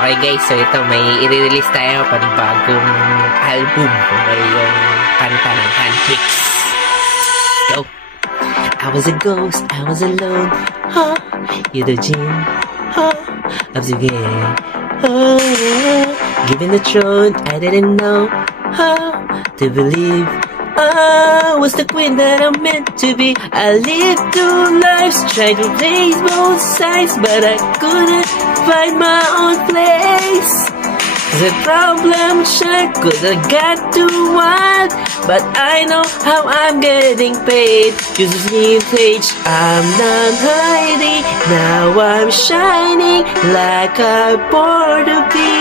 Okay guys, so ito may i-release tayo panibagong album. Okay, yung kanta ng Handshakes. Go! I was a ghost, I was alone. Huh? You the gym. Huh? I was again. Huh? Given the throne, I didn't know how to believe. I was the queen that I'm meant to be. I lived two lives, tried to place both sides, but I couldn't find my own place. The problem sure could have got too wild, but I know how I'm getting paid. Use this new page, I'm not hiding. Now I'm shining like I'm born to be.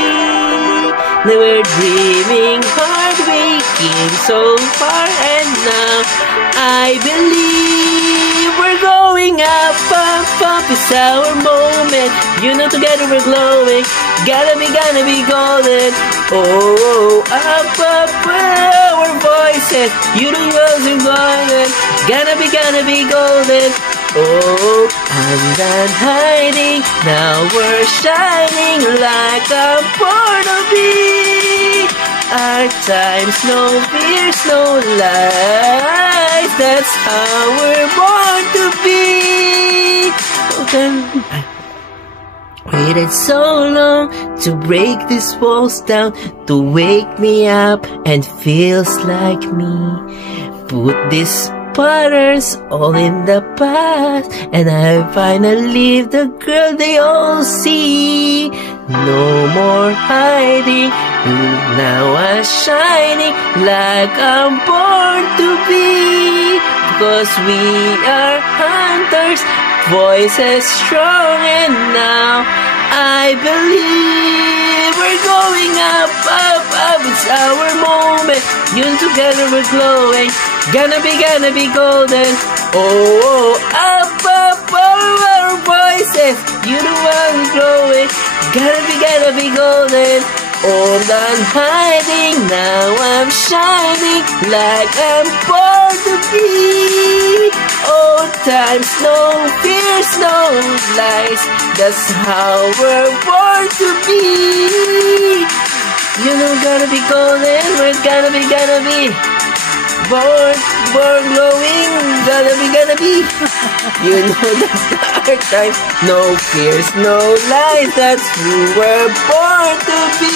They were dreaming hard, we came so far, and now I believe we're going up, up, up. It's our moment. You know, together we're glowing. Gonna be golden. Oh, up, up, our voices. You know yours are golden. Gonna be golden. Oh, I'm done hiding. Now we're shining like I'm born to be. Our times, no fears, no lies. That's how we're born to be. Okay. Waited so long to break these walls down, to wake me up and feels like me. Put these patterns all in the past, and I finally the girl they all see. No more hiding, now I'm shining like I'm born to be. Because we are hunters, voices strong, and now I believe we're going up, up, up. It's our moment. You together we're glowing. Gonna be golden. Oh, up, up, all our voices. You know I'm glowing. Gonna be golden. Oh, done hiding. Now I'm shining like I'm born to be. Oh, times, no fears, no lies. That's how we're born to be. You know, gonna be golden. We're gonna be born glowing. Gonna be. You know, that's our time. No fears, no lies. That's who we're born to be.